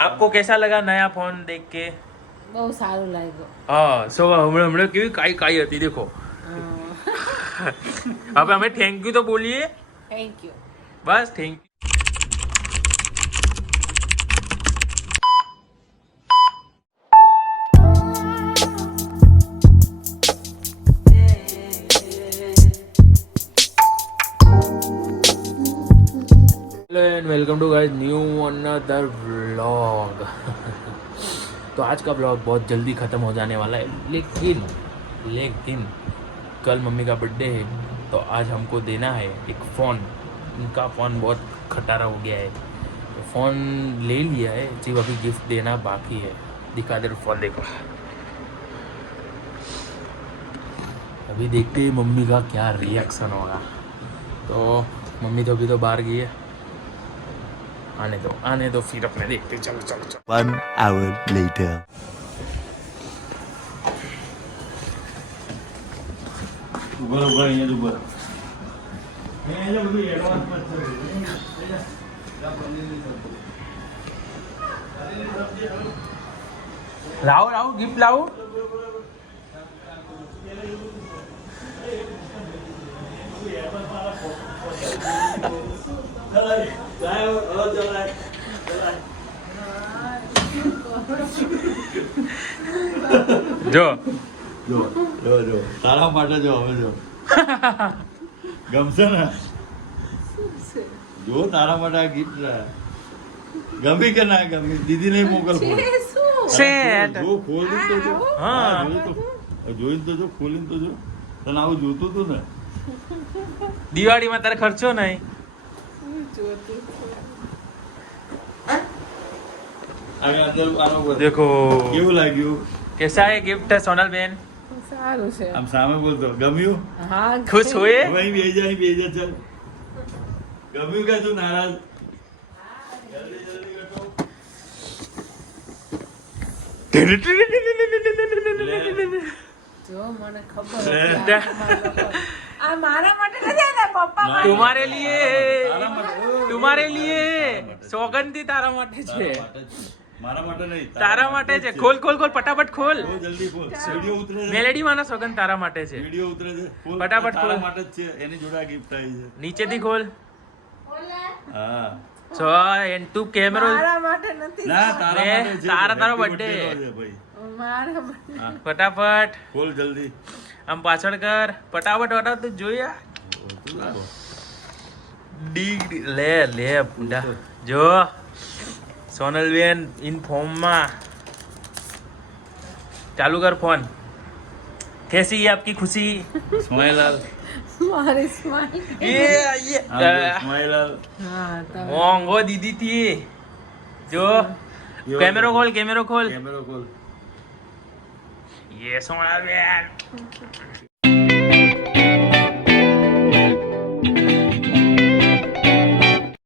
आपको कैसा लगा नया फोन देख के? બહુ સારું લાગ્યું. હા સો હમણાં કેવી કાઈ હતી દેખો. હવે અમે થેન્ક યુ તો બોલીએ. Thank you. બસ thank you. Hello and welcome to guys new another vlog. तो आज का व्लॉग बहुत जल्दी ख़त्म हो जाने वाला है, लेकिन कल मम्मी का बर्थडे है तो आज हमको देना है एक फ़ोन. उनका फ़ोन बहुत खटारा हो गया है तो फ़ोन ले लिया है, सिर्फ अभी गिफ्ट देना बाकी है. दिखा दे फ़ोन, देखो. अभी देखते हैं मम्मी का क्या रिएक्शन होगा. तो मम्मी तो अभी तो बाहर गई है. आने दो फिर अपने देखते. चलो चलो चलो. 1 hour later. બરોબર અહીંયા ઉપર लाओ गिफ्ट लाओ. જો જો જો જો તારા માટે જો હવે જો ગમશે ને જો તારા માટે આ ગિફ્ટ ગમી કે ના ગમી દીદી ને મોકલ ફોન સેટ. જો ખોલી તો જો હા. જોઈને તો જો ખોલીને તો જો તને આવું જોતું હતું ને દિવાળીમાં તારે ખર્ચો નહીં. આગળ અંદર આનો બોલ. देखो કેવું લાગ્યું कैसा है गिफ्ट है सोनल बहन? સારું છે. આમ સામે બોલતો ગમ્યું હા. खुश हुए? હવે અહીં બેહી જા ચાલ ગમ્યું કે તું નારાજ જલ્દી જલ્દી કરતો જો મને ખબર લે. હતી આ આ મારા માટે નથી આના પપ્પા માટે. तुम्हारे लिए તારા માટે. तुम्हारे लिए सौगंधी तारा માટે છે. મારા માટે નહીં તારા માટે છે. ખોલ ખોલ ખોલ ફટાફટ ખોલ. બહુ જલ્દી ખોલ વિડિયો ઉતરે છે મેલેડી માનો સોગંદ તારા માટે છે. વિડિયો ઉતરે છે ખોલ ફટાફટ ખોલ. તારા માટે જ છે એની જોડે ગિફ્ટ આવી છે નીચેથી ખોલ. હા સો એન તું કેમેરો મારા માટે નથી. ના તારા લે, માટે છે તારો Happy birthday. birthday નો છે ભાઈ મારા માટે. હા ફટાફટ ખોલ જલ્દી આમ પાછળ કર. ફટાફટ તું જોયા ડી લે લે બુડા. જો સોનલ બેન ઇન ફોર્મમાં. ચાલુ કર ફોન. कैसी है आपकी खुशी? સ્માઈલ આલ મારી સ્માઈલ. ये સ્માઈલ આલ હા તમે મોંઘો દીદી थी जो. कैमरा खोल कैमरा खोल. કેમેરો ખોલ ये सोनल बेन